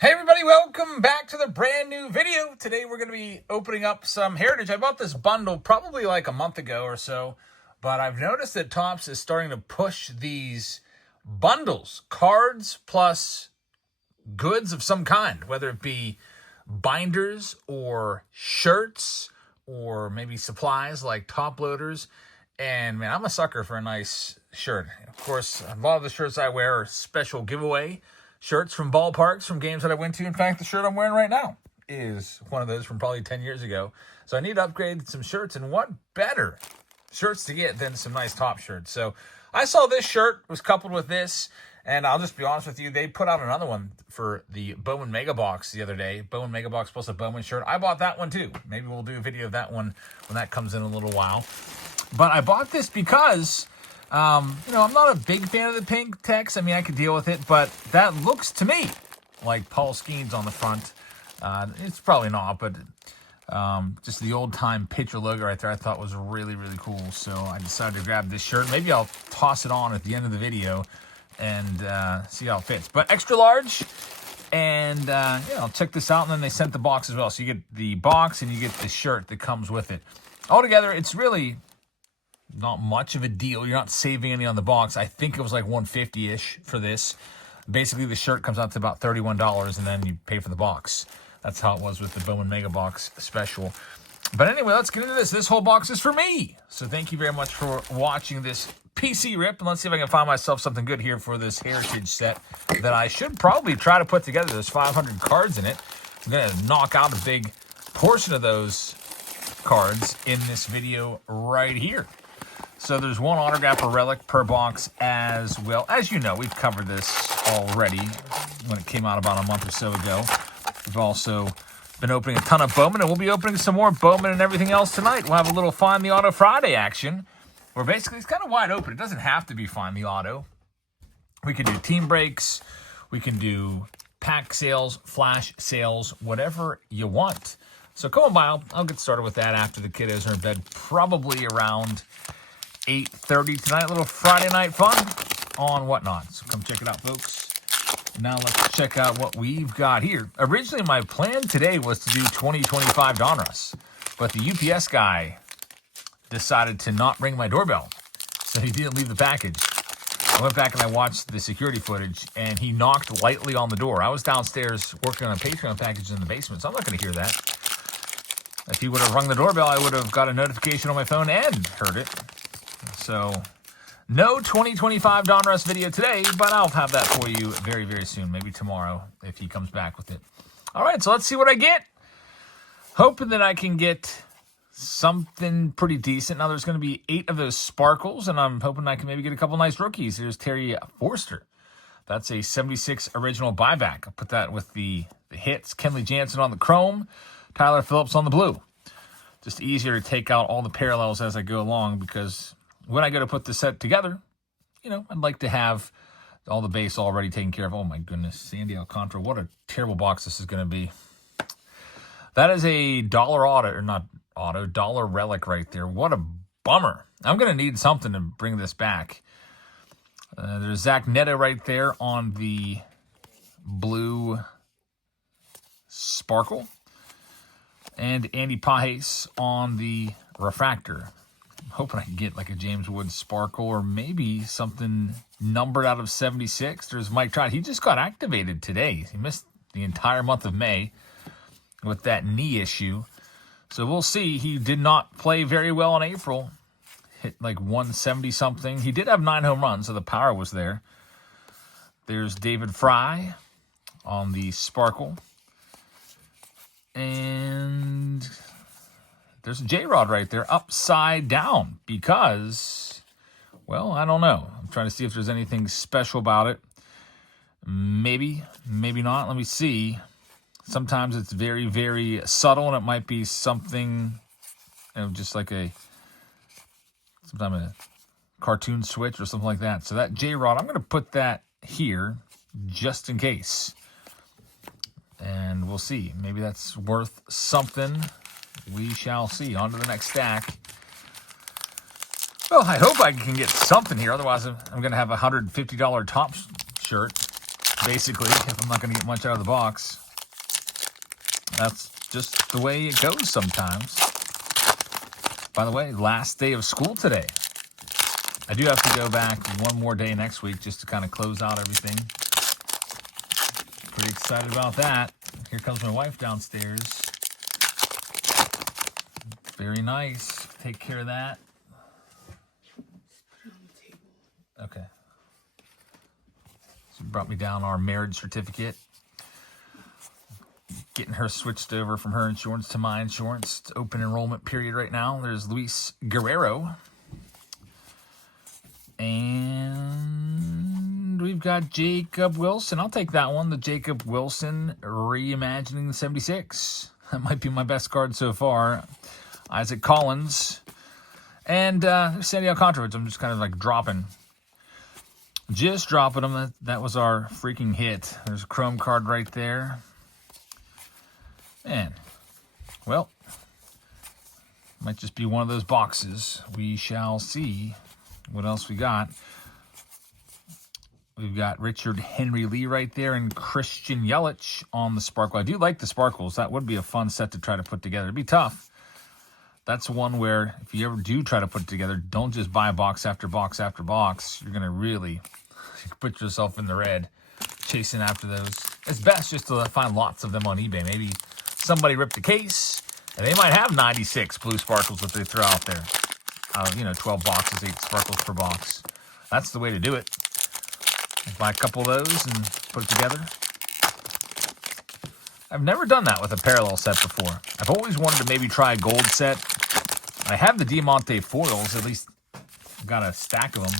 Hey everybody, welcome back to the brand new video. Today we're going to be opening up some Heritage. I bought this bundle probably like a month ago or so, but I've noticed that TOPPS is starting to push these bundles, cards plus goods of some kind, whether it be binders or shirts or maybe supplies like top loaders. And man, I'm a sucker for a nice shirt. Of course, a lot of the shirts I wear are special giveaway shirts from ballparks, from games that I went to. In fact, the shirt I'm wearing right now is one of those from probably 10 years ago. So I need to upgrade some shirts, and what better shirts to get than some nice top shirts. So I saw this shirt was coupled with this, and I'll just be honest with you, they put out another one for the Bowman Mega Box the other day. Bowman Mega Box plus a Bowman shirt. I bought that one too. Maybe we'll do a video of that one when that comes in a little while. But I bought this because I'm not a big fan of the pink text. I mean, I could deal with it, but that looks to me like Paul Skeens on the front. It's probably not, but just the old-time pitcher logo right there I thought was really, really cool. So I decided to grab this shirt. Maybe I'll toss it on at the end of the video and see how it fits. But extra large, and I'll check this out. And then they sent the box as well. So you get the box and you get the shirt that comes with it. Altogether, it's really not much of a deal. You're not saving any on the box. I think it was like $150-ish for this. Basically, the shirt comes out to about $31, and then you pay for the box. That's how it was with the Bowman Mega Box special. But anyway, let's get into this. This whole box is for me. So thank you very much for watching this PC rip. And let's see if I can find myself something good here for this Heritage set that I should probably try to put together. There's 500 cards in it. I'm going to knock out a big portion of those cards in this video right here. So there's one autograph or relic per box as well. As you know, we've covered this already when it came out about a month or so ago. We've also been opening a ton of Bowman, and we'll be opening some more Bowman and everything else tonight. We'll have a little Find the Auto Friday action, where basically it's kind of wide open. It doesn't have to be Find the Auto. We can do team breaks. We can do pack sales, flash sales, whatever you want. So come on by. I'll get started with that after the kiddos are in bed, probably around 8:30 tonight. A little Friday night fun on Whatnot. So come check it out, folks. Now let's check out what we've got here. Originally, my plan today was to do 2025 Donruss, but the UPS guy decided to not ring my doorbell, so he didn't leave the package. I went back and I watched the security footage, and he knocked lightly on the door. I was downstairs working on a Patreon package in the basement, so I'm not going to hear that. If he would have rung the doorbell, I would have got a notification on my phone and heard it. So, no 2025 Donruss video today, but I'll have that for you very, very soon. Maybe tomorrow if he comes back with it. All right, so let's see what I get. Hoping that I can get something pretty decent. Now, there's going to be 8 of those sparkles, and I'm hoping I can maybe get a couple nice rookies. There's Terry Forster. That's a 76 original buyback. I'll put that with the hits. Kenley Jansen on the chrome. Tyler Phillips on the blue. Just easier to take out all the parallels as I go along, because when I go to put the set together, I'd like to have all the base already taken care of. Oh, my goodness. Sandy Alcantara. What a terrible box this is going to be. That is a dollar relic right there. What a bummer. I'm going to need something to bring this back. There's Zach Neto right there on the blue sparkle. And Andy Pajes on the refractor. I'm hoping I can get like a James Wood sparkle or maybe something numbered out of 76. There's Mike Trout. He just got activated today. He missed the entire month of May with that knee issue. So we'll see. He did not play very well in April. Hit like 170-something. He did have 9 home runs, so the power was there. There's David Fry on the sparkle. And there's a J-Rod right there, upside down, because, well, I don't know. I'm trying to see if there's anything special about it. Maybe, maybe not. Let me see. Sometimes it's very, very subtle, and it might be something, just like sometimes a cartoon switch or something like that. So that J-Rod, I'm going to put that here just in case. And we'll see. Maybe that's worth something. We shall see. On to the next stack. Well, I hope I can get something here. Otherwise, I'm going to have a $150 TOPPS shirt basically, if I'm not going to get much out of the box. That's just the way it goes sometimes. By the way, last day of school today. I do have to go back one more day next week just to kind of close out everything. Pretty excited about that. Here comes my wife downstairs. Very nice. Take care of that. Okay. She brought me down our marriage certificate. Getting her switched over from her insurance to my insurance. It's open enrollment period right now. There's Luis Guerrero. And we've got Jacob Wilson. I'll take that one. The Jacob Wilson Reimagining the 76. That might be my best card so far. Isaac Collins. And Sandy Alcantara, which I'm just kind of like dropping. Just dropping them. That was our freaking hit. There's a chrome card right there. Man, well, might just be one of those boxes. We shall see what else we got. We've got Richard Henry Lee right there and Christian Yelich on the sparkle. I do like the sparkles. That would be a fun set to try to put together. It'd be tough. That's one where if you ever do try to put it together, don't just buy box after box after box. You're going to really put yourself in the red chasing after those. It's best just to find lots of them on eBay. Maybe somebody ripped a case, and they might have 96 blue sparkles that they throw out there. 12 boxes, 8 sparkles per box. That's the way to do it. Buy a couple of those and put it together. I've never done that with a parallel set before. I've always wanted to maybe try a gold set. I have the Diamante foils. At least I've got a stack of them.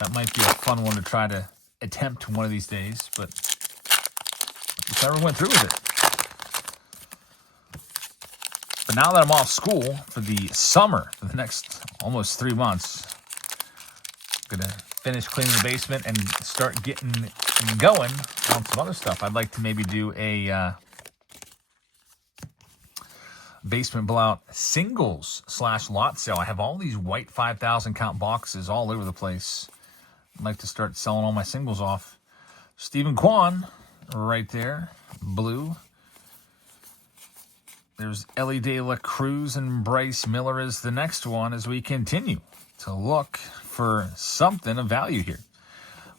That might be a fun one to try to attempt one of these days, but just never went through with it. But now that I'm off school for the summer, for the next almost 3 months, I'm going to finish cleaning the basement and start getting going on some other stuff. I'd like to maybe do a basement blowout singles / lot sale. I have all these white 5,000 count boxes all over the place. I'd like to start selling all my singles off. Stephen Kwan right there, blue. There's Ellie De La Cruz and Bryce Miller is the next one as we continue to look for something of value here.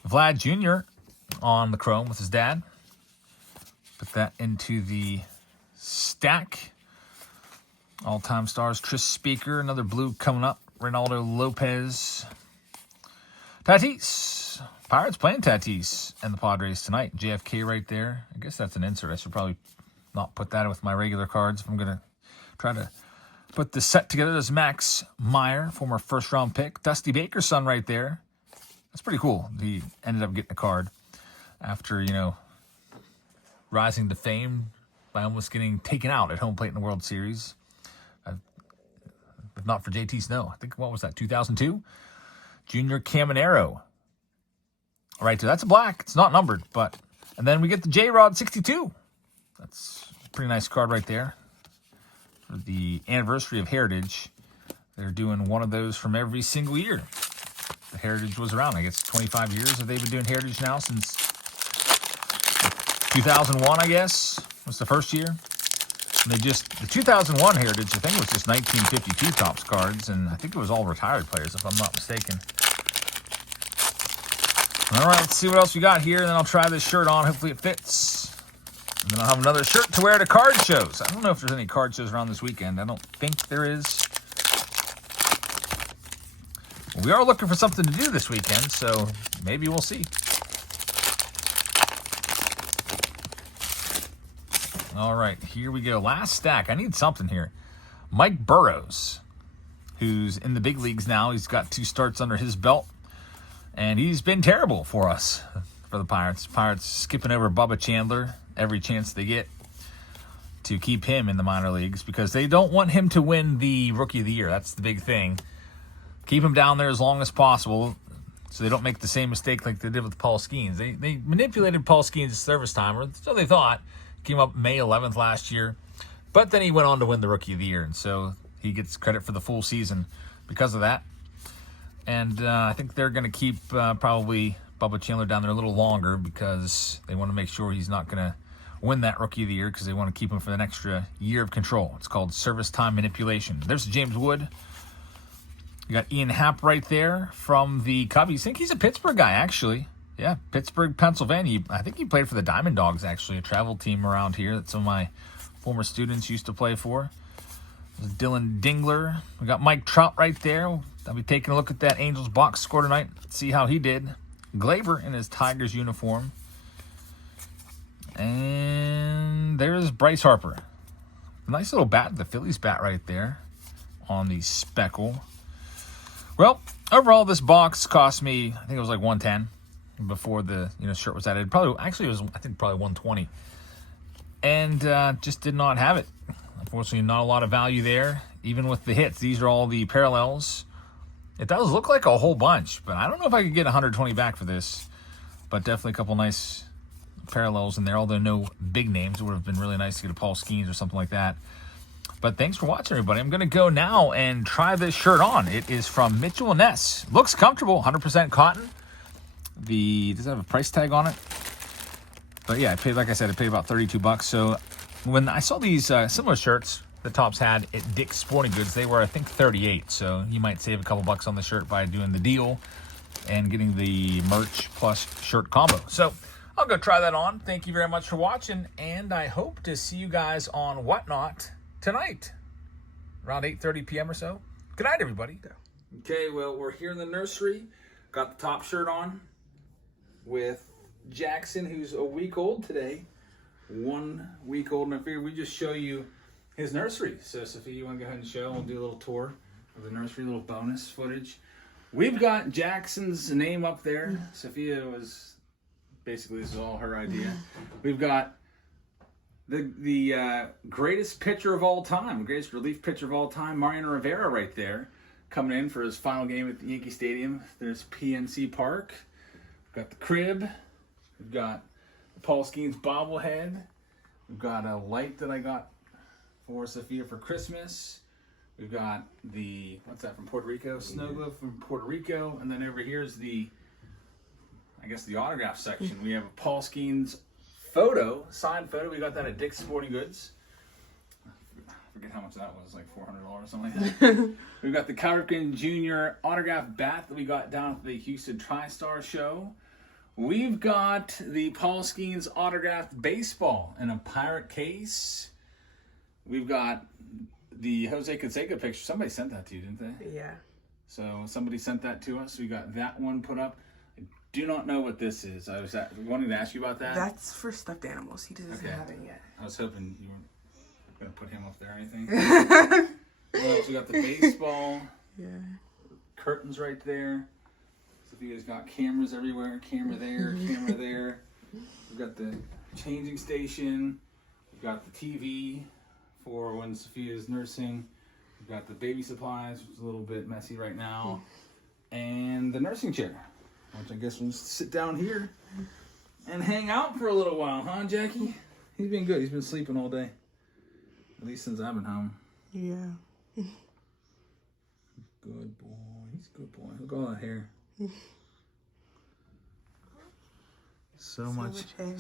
Vlad Jr. on the chrome with his dad. Put that into the stack. All-time stars, Tris Speaker, another blue coming up. Reynaldo Lopez. Tatis. Pirates playing Tatis and the Padres tonight. JFK right there. I guess that's an insert. I should probably not put that with my regular cards. If I'm going to try to put this set together. There's Max Meyer, former first-round pick. Dusty Baker's son right there. That's pretty cool. He ended up getting a card after, rising to fame by almost getting taken out at home plate in the World Series. If not for JT Snow. I think, what was that, 2002? Junior Caminero. All right, so that's a black. It's not numbered, but... And then we get the J-Rod 62. That's a pretty nice card right there. For the anniversary of Heritage, they're doing one of those from every single year. The Heritage was around. I guess 25 years have they been doing Heritage now since 2001, I guess, was the first year. And the 2001 Heritage, I think, was just 1952 Topps cards, and I think it was all retired players, if I'm not mistaken. All right, let's see what else we got here, and then I'll try this shirt on. Hopefully it fits. And then I'll have another shirt to wear to card shows. I don't know if there's any card shows around this weekend. I don't think there is. Well, we are looking for something to do this weekend, so maybe we'll see. All right, here we go. Last stack. I need something here. Mike Burrows, who's in the big leagues now. He's got 2 starts under his belt, and he's been terrible for us, for the Pirates. Pirates skipping over Bubba Chandler every chance they get to keep him in the minor leagues because they don't want him to win the Rookie of the Year. That's the big thing. Keep him down there as long as possible so they don't make the same mistake like they did with Paul Skeens. They manipulated Paul Skeens' service time, or so they thought. Came up May 11th last year, but then he went on to win the Rookie of the Year, and so he gets credit for the full season because of that. And I think they're going to keep probably Bubba Chandler down there a little longer because they want to make sure he's not going to win that Rookie of the Year because they want to keep him for an extra year of control. It's called service time manipulation. There's James Wood. You got Ian Happ right there from the Cubbies. I think he's a Pittsburgh guy, actually. Yeah, Pittsburgh, Pennsylvania. I think he played for the Diamond Dogs, actually, a travel team around here that some of my former students used to play for. There's Dylan Dingler. We got Mike Trout right there. I'll be taking a look at that Angels box score tonight. See how he did. Glaber in his Tigers uniform. And there's Bryce Harper. Nice little bat, the Phillies bat right there on the speckle. Well, overall, this box cost me, I think it was like $110 before the shirt was added. Actually, it was, I think, probably $120. And just did not have it. Unfortunately, not a lot of value there, even with the hits. These are all the parallels. It does look like a whole bunch, but I don't know if I could get 120 back for this. But definitely a couple nice parallels in there, although no big names. It would have been really nice to get a Paul Skeens or something like that. But thanks for watching, everybody. I'm going to go now and try this shirt on. It is from Mitchell & Ness. Looks comfortable, 100% cotton. Does it have a price tag on it? But yeah, I paid about $32. So when I saw these similar shirts the Topps had at Dick's Sporting Goods, they were, I think, $38. So you might save a couple bucks on the shirt by doing the deal and getting the merch plus shirt combo. So I'll go try that on. Thank you very much for watching, and I hope to see you guys on Whatnot tonight, around 8:30 p.m. or so. Good night, everybody. Okay, well, we're here in the nursery. Got the top shirt on with Jackson, who's a week old today. 1 week old, and I figured we'd just show you his nursery. So, Sophia, you want to go ahead and show? We'll do a little tour of the nursery, a little bonus footage. We've got Jackson's name up there. Sophia was, basically, this is all her idea. We've got the greatest pitcher of all time, greatest relief pitcher of all time, Mariano Rivera right there, coming in for his final game at the Yankee Stadium. There's PNC Park. We've got the crib. We've got the Paul Skeens bobblehead. We've got a light that I got for Sophia for Christmas. We've got the, what's that, from Puerto Rico? Snow globe from Puerto Rico. And then over here is the, I guess, the autograph section. We have a Paul Skeens photo, signed photo. We got that at Dick's Sporting Goods. I forget how much that was, like $400 or something like that. We've got the Cal Ripken Jr. autograph bat that we got down at the Houston TriStar show. We've got the Paul Skeens autographed baseball in a pirate case. We've got the Jose Canseco picture. Somebody sent that to you, didn't they? Yeah. So somebody sent that to us. We got that one put up. I do not know what this is. I was wanting to ask you about that. That's for stuffed animals. He doesn't have it yet. I was hoping you weren't going to put him up there or anything. What else? We got the baseball. Yeah. Curtains right there. Sophia's got cameras everywhere. Camera there, camera there. We've got the changing station. We've got the TV for when Sophia's nursing. We've got the baby supplies, which is a little bit messy right now. And the nursing chair, which I guess we'll just sit down here and hang out for a little while, huh, Jackie? He's been good. He's been sleeping all day. At least since I've been home. Yeah. Good boy. He's a good boy. Look at all that hair. So much hair.